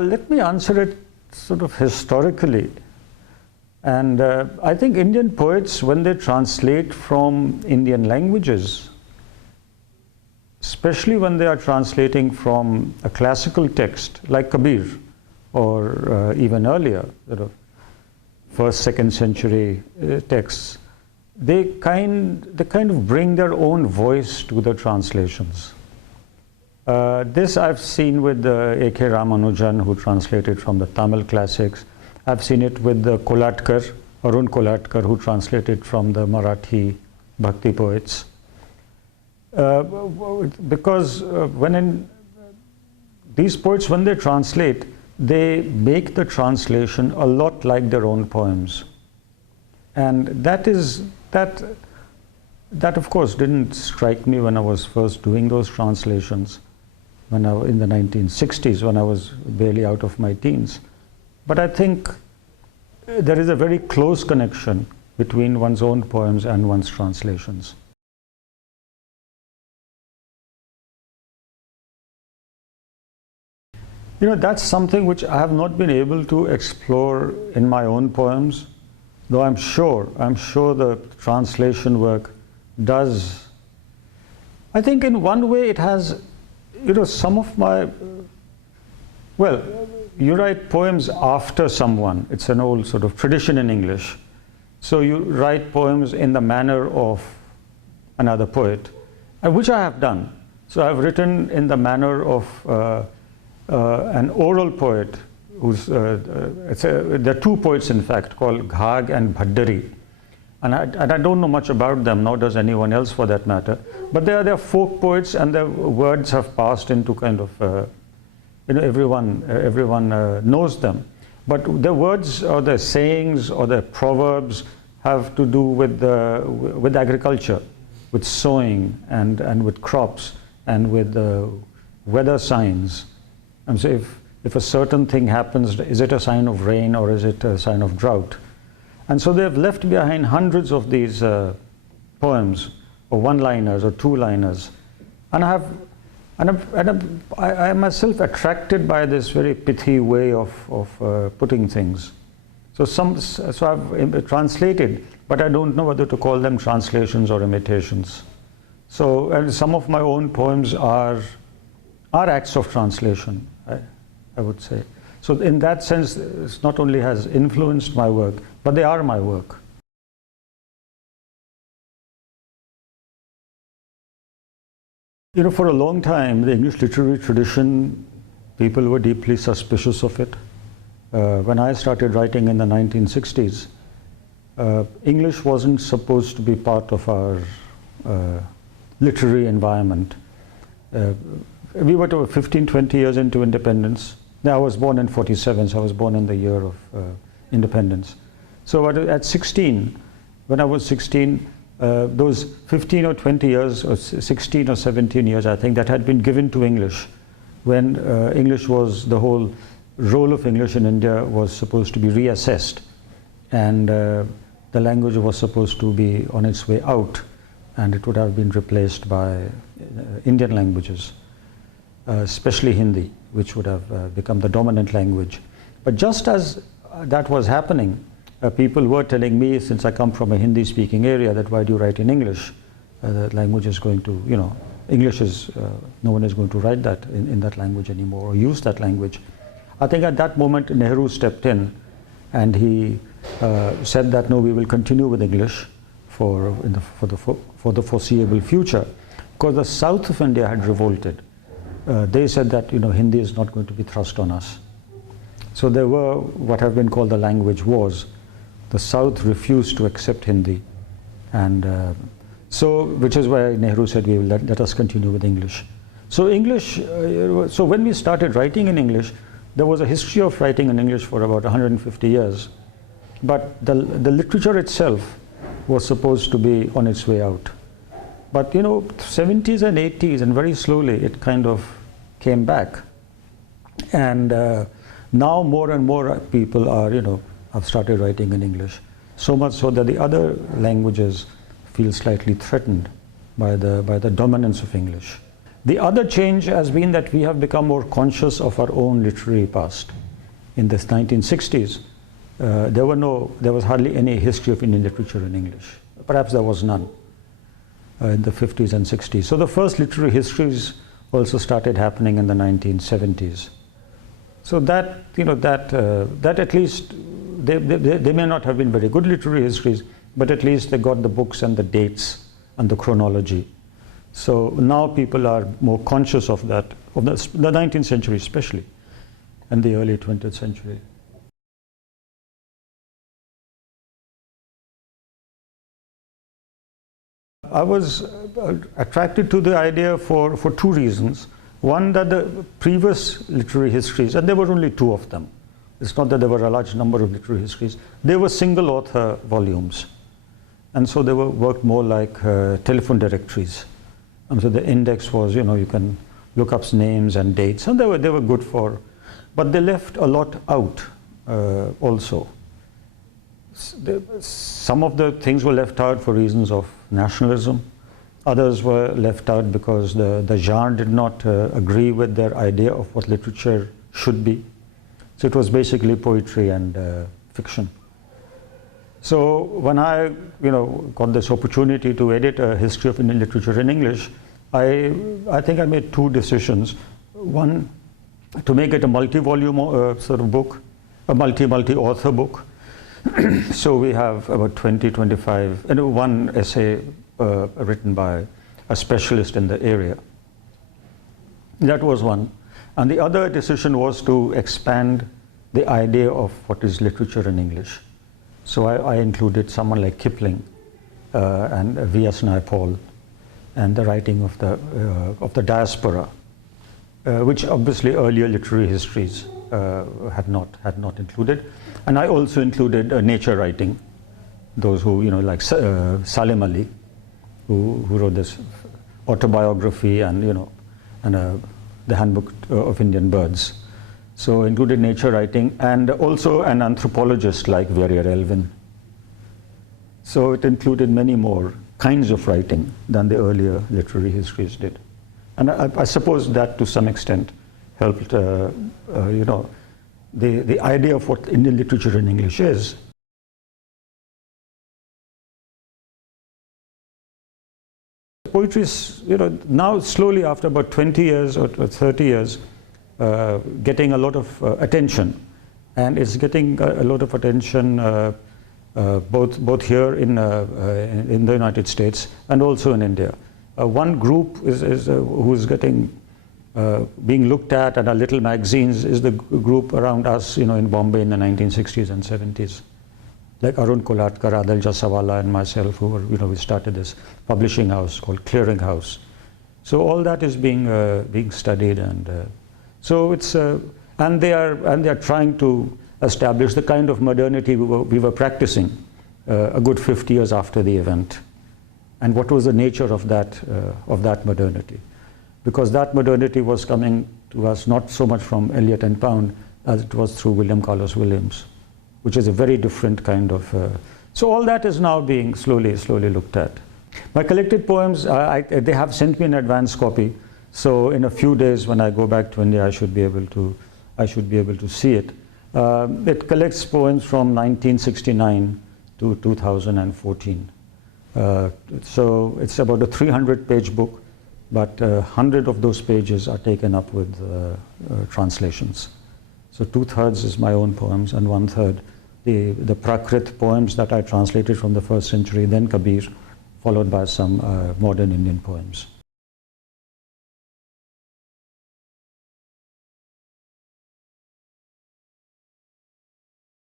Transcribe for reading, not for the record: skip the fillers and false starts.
Let me answer it sort of historically. And I think Indian poets, when they translate from Indian languages, especially when they are translating from a classical text like Kabir or even earlier, sort of first, second century texts, they kind of bring their own voice to the translations. This I've seen with A.K. Ramanujan, who translated from the Tamil classics. I've seen it with the Kolatkar, Arun Kolatkar, who translated from the Marathi Bhakti poets. Because these poets, when they translate, they make the translation a lot like their own poems. And that of course didn't strike me when I was first doing those translations, in the 1960s, when I was barely out of my teens. But I think there is a very close connection between one's own poems and one's translations. You know, that's something which I have not been able to explore in my own poems, though I'm sure the translation work does. I think in one way it has, you know, some of my, well, you write poems after someone. It's an old sort of tradition in English. So you write poems in the manner of another poet, which I have done. So I've written in the manner of an oral poet who's, there are two poets in fact called Ghag and Bhaddari. And I don't know much about them, nor does anyone else for that matter. But they are folk poets, and their words have passed into kind of, you know, everyone knows them. But their words or their sayings or their proverbs have to do with agriculture, with sowing and with crops and with weather signs. And so if a certain thing happens, is it a sign of rain or is it a sign of drought? And so they've left behind hundreds of these poems, or one-liners or two-liners. And I am myself attracted by this very pithy way of putting things. So I've translated, but I don't know whether to call them translations or imitations. So, and some of my own poems are acts of translation, I would say. So in that sense, it not only has influenced my work, but they are my work. You know, for a long time, the English literary tradition, people were deeply suspicious of it. When I started writing in the 1960s, English wasn't supposed to be part of our literary environment. We were 15, 20 years into independence. Now, I was born in 47, so I was born in the year of independence. So at 16, when I was 16, those 15 or 20 years, or 16 or 17 years, I think, that had been given to English, when English was, the whole role of English in India was supposed to be reassessed, and the language was supposed to be on its way out, and it would have been replaced by Indian languages, especially Hindi, which would have become the dominant language. But just as that was happening, people were telling me, since I come from a Hindi-speaking area, that why do you write in English? The language is going to, you know, English is, no one is going to write that in that language anymore, or use that language. I think at that moment Nehru stepped in, and he said that no, we will continue with English for the foreseeable future, because the south of India had revolted. They said that, you know, Hindi is not going to be thrust on us. So there were what have been called the language wars. The South refused to accept Hindi, and so, which is why Nehru said, we will let us continue with English. So English, so when we started writing in English, there was a history of writing in English for about 150 years, but the literature itself was supposed to be on its way out. But, you know, 70s and 80s, and very slowly it kind of came back. And now more and more people are, you know, have started writing in English. So much so that the other languages feel slightly threatened by the dominance of English. The other change has been that we have become more conscious of our own literary past. In the 1960s, there was hardly any history of Indian literature in English. Perhaps there was none in the 50s and 60s. So the first literary histories also started happening in the 1970s. So that, that at least, they may not have been very good literary histories, but at least they got the books and the dates and the chronology. So now people are more conscious of that, of the 19th century especially, and the early 20th century. I was attracted to the idea for two reasons. One, that the previous literary histories, and there were only two of them. It's not that there were a large number of literary histories. They were single author volumes. And so they worked more like telephone directories. And so the index was, you can look up names and dates, and they were good for, but they left a lot out also. Some of the things were left out for reasons of nationalism. Others were left out because the genre did not agree with their idea of what literature should be. So it was basically poetry and fiction. So when I got this opportunity to edit a history of Indian literature in English, I think I made two decisions. One, to make it a multi-volume sort of book, a multi-author book. So we have about 20, 25, and one essay written by a specialist in the area. That was one. And the other decision was to expand the idea of what is literature in English. So I included someone like Kipling and V.S. Naipaul, and the writing of the diaspora, which obviously earlier literary histories had not included. And I also included nature writing, those who like Salim Ali, who wrote this autobiography and the Handbook of Indian Birds. So included nature writing, and also an anthropologist like Verrier Elvin. So it included many more kinds of writing than the earlier literary histories did. And I suppose that to some extent helped, the idea of what Indian literature in English is. Poetry is, now slowly after about 20 years or 30 years, getting a lot of attention, and it's getting a lot of attention both here in the United States and also in India. One group who is being looked at in our little magazines is the group around us, in Bombay in the 1960s and 70s, like Arun Kolatkar, Adil Jasawala, and myself, who were, we started this publishing house called Clearing House. So all that is being studied, and so it's and they are trying to establish the kind of modernity we were practicing a good 50 years after the event, and what was the nature of that modernity, because that modernity was coming to us not so much from Eliot and Pound as it was through William Carlos Williams, which is a very different kind of. So all that is now being slowly looked at. My collected poems, they have sent me an advance copy. So in a few days, when I go back to India, I should be able to see it. It collects poems from 1969 to 2014. So it's about a 300-page book, but 100 of those pages are taken up with translations. So 2/3 is my own poems, and 1/3 the Prakrit poems that I translated from the 1st century, then Kabir, followed by some modern Indian poems.